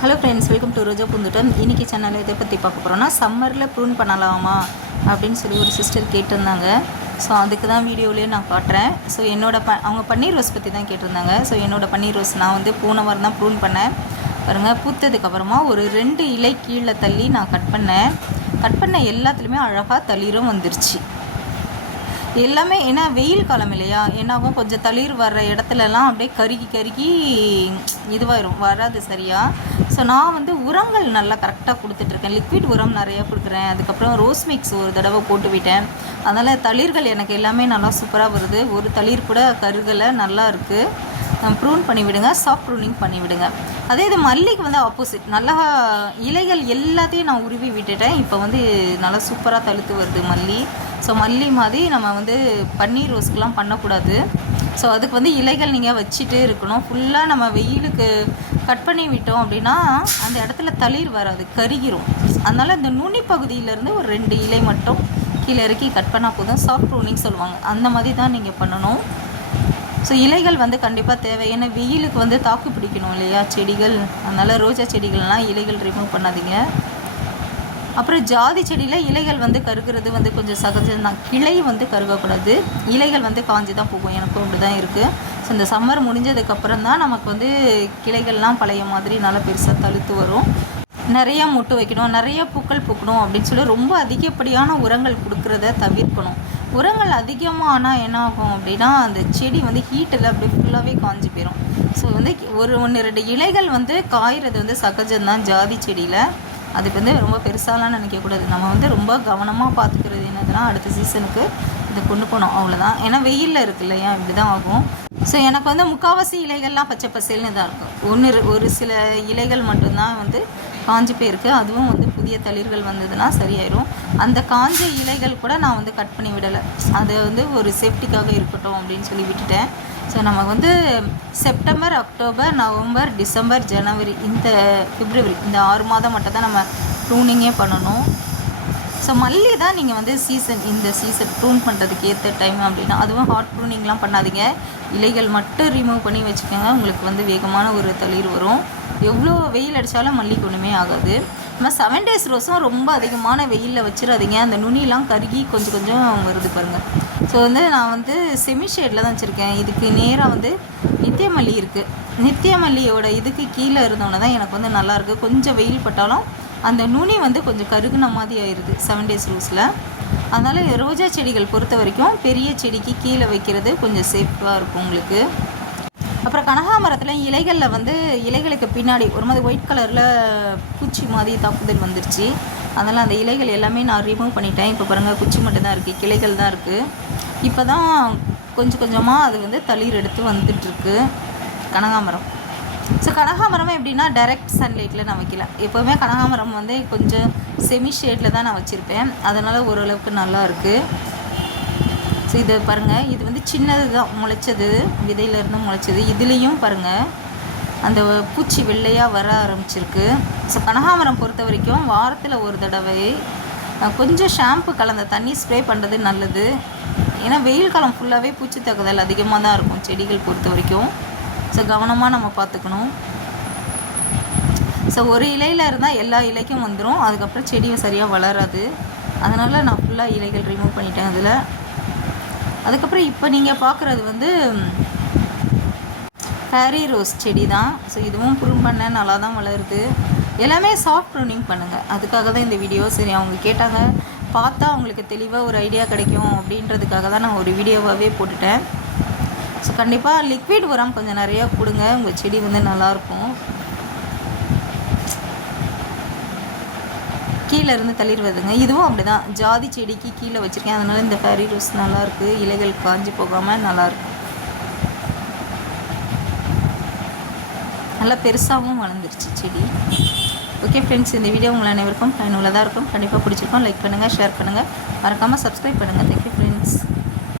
Hello friends welcome to Roja பூந்துட்டம் இன்றைக்கி சேனலில் இதை பற்றி பார்க்க போகிறோன்னா சம்மரில் ப்ரூன் பண்ணலாமா? அப்படின்னு சொல்லி ஒரு சிஸ்டர் கேட்டிருந்தாங்க. ஸோ அதுக்கு தான் வீடியோலேயே நான் காட்டுறேன். ஸோ என்னோட ப அவங்க பன்னீர் ரோஸ் பற்றி தான் கேட்டிருந்தாங்க. ஸோ என்னோடய பன்னீர் ரோஸ் நான் வந்து போன வாரம் தான் ப்ரூன் பண்ணேன். பாருங்கள் பூத்ததுக்கப்புறமா ஒரு ரெண்டு இலை கீழே தள்ளி நான் கட் பண்ணேன். கட் பண்ண எல்லாத்துலேயுமே அழகாக தளிரும் வந்துருச்சு. எல்லாமே ஏன்னா வெயில் காலம் இல்லையா? என்னாகும் கொஞ்சம் தளிர் வர்ற இடத்துலலாம் அப்படியே கருகி கருகி இதுவாயிரும். வராது சரியா? ஸோ நான் வந்து உரங்கள் நல்லா கரெக்டாக கொடுத்துட்ருக்கேன். லிக்விட் உரம் நிறையா கொடுக்குறேன். அதுக்கப்புறம் ரோஸ் மிக்ஸ் ஒரு தடவை போட்டு விட்டேன். அதனால் தளிர்கள் எனக்கு எல்லாமே நல்லா சூப்பராக வருது. ஒரு தளிர் கூட கருகலை நல்லா இருக்குது ப்ரூன் பண்ணி விடுங்க. சாஃப்ட் ப்ரூனிங் பண்ணி விடுங்க. அதே இது மல்லிக்கு வந்து ஆப்போசிட் நல்லா இலைகள் எல்லாத்தையும் நான் உருவி விட்டுட்டேன். இப்போ வந்து நல்லா சூப்பராக தழுத்து வருது மல்லி. ஸோ மல்லி மாதிரி நம்ம வந்து பன்னீர் ரோஸ்க்கெலாம் பண்ணக்கூடாது. ஸோ அதுக்கு வந்து இலைகள் நீங்கள் வச்சுட்டே இருக்கணும். ஃபுல்லாக நம்ம வெயிலுக்கு கட் பண்ணி விட்டோம் அப்படின்னா அந்த இடத்துல தளிர் வராது கருகிரும். அதனால் இந்த நுனி பகுதியிலேருந்து ஒரு ரெண்டு இலை மட்டும் கீழே இறக்கி கட் பண்ணால் போதும். சாஃப்ட் ப்ரூனிங் சொல்லுவாங்க. அந்த மாதிரி தான் நீங்கள் பண்ணணும். ஸோ இலைகள் வந்து கண்டிப்பாக தேவை. ஏன்னா வெயிலுக்கு வந்து தாக்கு பிடிக்கணும் இல்லையா? செடிகள். அதனால் ரோஜா செடிகள்லாம் இலைகள் ரிமூவ் பண்ணாதீங்க. அப்புறம் ஜாதி செடியில் இலைகள் வந்து கருகிறது வந்து கொஞ்சம் சகஜம்தான் கிளை வந்து கருகக்கூடாது. இலைகள் வந்து காஞ்சி தான் போகும். எனக்கும் அப்படி தான் இருக்குது ஸோ இந்த சம்மர் முடிஞ்சதுக்கப்புறம் தான் நமக்கு வந்து கிளைகள்லாம் பழைய மாதிரி நல்லா பெருசாக தழுத்து வரும். நிறையா முட்டு வைக்கணும். நிறைய பூக்கள் பூக்கணும் அப்படின்னு சொல்லி ரொம்ப அதிகப்படியான உரங்கள் கொடுக்குறத தவிர்க்கணும். உரங்கள் அதிகமாக ஆனால் என்ன ஆகும் அப்படின்னா அந்த செடி வந்து ஹீட்டில் அப்படியே ஃபுல்லாகவே காஞ்சி போயிடும் ஸோ வந்து ஒரு ஒன்று ரெண்டு இலைகள் வந்து காய்கிறது வந்து சகஜம்தான் ஜாதி செடியில். அதுக்கு வந்து ரொம்ப பெருசாலாம் நினைக்கக்கூடாது. நம்ம வந்து ரொம்ப கவனமாக பார்த்துக்கிறது என்னதுன்னா அடுத்த சீசனுக்கு இதை கொண்டு போனோம் அவ்வளோதான் ஏன்னா வெயிலில் இருக்கு இல்லையா இப்படி தான் ஆகும்? ஸோ எனக்கு வந்து முக்கால்வாசி இலைகள்லாம் பச்சை பசேல்னு தான் இருக்கும். ஒன்று ஒரு சில இலைகள் மட்டும்தான் வந்து காஞ்சி போயிருக்கு. அதுவும் வந்து புதிய தளிர்கள் வந்ததுன்னா சரியாயிரும். அந்த காஞ்ச இலைகள் கூட நான் வந்து கட் பண்ணி விடலை. அதை வந்து ஒரு சேஃப்டிக்காக இருக்கட்டும் அப்படின்னு சொல்லி விட்டுட்டேன். ஸோ நம்ம வந்து செப்டம்பர் அக்டோபர் நவம்பர் டிசம்பர் ஜனவரி இந்த பிப்ரவரி இந்த ஆறு மாதம் மட்டும் தான் நம்ம ட்ரூனிங்கே பண்ணணும். ஸோ மல்லி தான் நீங்கள் வந்து சீசன் இந்த சீசன் ப்ரூன் பண்ணுறதுக்கு ஏற்ற டைம் அப்படின்னா அதுவும் ஹாட் ப்ரூனிங்லாம் பண்ணாதீங்க. இலைகள் மட்டும் ரிமூவ் பண்ணி வச்சுக்கோங்க. உங்களுக்கு வந்து வேகமான ஒரு தளிர் வரும். எவ்வளோ வெயில் அடித்தாலும் மல்லிக்கு ஒன்றுமே ஆகாது. நம்ம செவன் டேஸ் ரோஸும் ரொம்ப அதிகமான வெயிலில் வச்சிடாதீங்க. அந்த நுனிலாம் கருகி கொஞ்சம் கொஞ்சம் வருது பாருங்கள் ஸோ வந்து நான் வந்து செமி ஷேடில் தான் வச்சுருக்கேன். இதுக்கு நேராக வந்து நித்தியமல்லி இருக்குது நித்தியமல்லியோட இதுக்கு கீழே இருந்தோன்னே தான் எனக்கு வந்து நல்லாயிருக்கு கொஞ்சம் வெயில் பட்டாலும் அந்த நுனி வந்து கொஞ்சம் கருகுன மாதிரி ஆயிடுது செவன் டேஸ் ரூஸில் அதனால் ரோஜா செடிகள் பொறுத்த வரைக்கும் பெரிய செடிக்கு கீழே வைக்கிறது கொஞ்சம் சேஃபாக இருக்கும் உங்களுக்கு. அப்புறம் கனகாமரத்தில் இலைகளில் வந்து இலைகளுக்கு பின்னாடி ஒரு மாதிரி ஒயிட் கலரில் பூச்சி மாதிரி தாக்குதல் வந்துருச்சு. அதனால் அந்த இலைகள் எல்லாமே நான் ரிமூவ் பண்ணிட்டேன். இப்போ பாருங்கள் குச்சி மட்டும்தான் இருக்குது கிளைகள் தான் இருக்குது இப்போ தான் கொஞ்சம் கொஞ்சமாக அது வந்து தளிர் எடுத்து வந்துட்டுருக்கு கனகாமரம் ஸோ கனகாமரம் எப்படின்னா டைரக்ட் சன்லைட்டில் நான் வைக்கல. எப்போவுமே கனகாமரம் வந்து கொஞ்சம் செமி ஷேடில் தான் நான் வச்சுருப்பேன். அதனால் ஓரளவுக்கு நல்லா இருக்குது ஸோ இதை பாருங்கள் இது வந்து சின்னது தான். முளைச்சது. விதையிலேருந்து முளைச்சது. இதுலேயும் பாருங்கள் அந்த பூச்சி வெள்ளையாக வர ஆரம்பிச்சிருக்கு. ஸோ கனகாமரம் பொறுத்த வரைக்கும் வாரத்தில் ஒரு தடவை கொஞ்சம் ஷாம்பு கலந்த தண்ணி ஸ்ப்ரே பண்ணுறது நல்லது. ஏன்னா வெயில் காலம் ஃபுல்லாகவே பூச்சி தாக்குதல் அதிகமாக தான் இருக்கும். செடிகள் பொறுத்த வரைக்கும். ஸோ கவனமாக நம்ம பார்த்துக்கணும். ஸோ ஒரு இலையில் இருந்தால் எல்லா இலைக்கும் வந்துடும் அதுக்கப்புறம் செடியும் சரியாக வளராது. அதனால் நான் ஃபுல்லாக இலைகள் ரிமூவ் பண்ணிட்டேன் அதில். அதுக்கப்புறம் இப்போ நீங்கள் பார்க்குறது வந்து ஃபேரி ரோஸ் செடி தான் ஸோ இதுவும் ப்ரூன் பண்ண நல்லா தான் வளருது. எல்லாமே சாஃப்ட் ப்ரூனிங் பண்ணுங்கள் அதுக்காக தான் இந்த வீடியோ சரி அவங்க கேட்டாங்க. பார்த்தா அவங்களுக்கு தெளிவாக ஒரு ஐடியா கிடைக்கும் அப்படின்றதுக்காக தான் நான் ஒரு வீடியோவாகவே போட்டுட்டேன். ஸோ கண்டிப்பாக லிக்விட் உரம் கொஞ்சம் நிறையா கொடுங்க. உங்கள் செடி வந்து நல்லாயிருக்கும். கீழே இருந்து தளிர்வதுங்க இதுவும் அப்படி தான் ஜாதி செடிக்கு கீழே வச்சுருக்கேன். அதனால் இந்த ஃபேரி ரோஸ் நல்லாயிருக்கு. இலைகள் காஞ்சி போகாமல் நல்லாயிருக்கும் நல்லா பெருசாகவும் வளர்ந்துருச்சு செடி. ஓகே ஃப்ரெண்ட்ஸ் இந்த வீடியோ உங்கள் அனைவருக்கும் பயனுள்ளதாக இருக்கும். கண்டிப்பாக பிடிச்சிருக்கோம். லைக் பண்ணுங்கள் ஷேர் பண்ணுங்கள் மறக்காமல் சப்ஸ்கிரைப் பண்ணுங்கள் தேங்க்யூ ஃப்ரெண்ட்ஸ்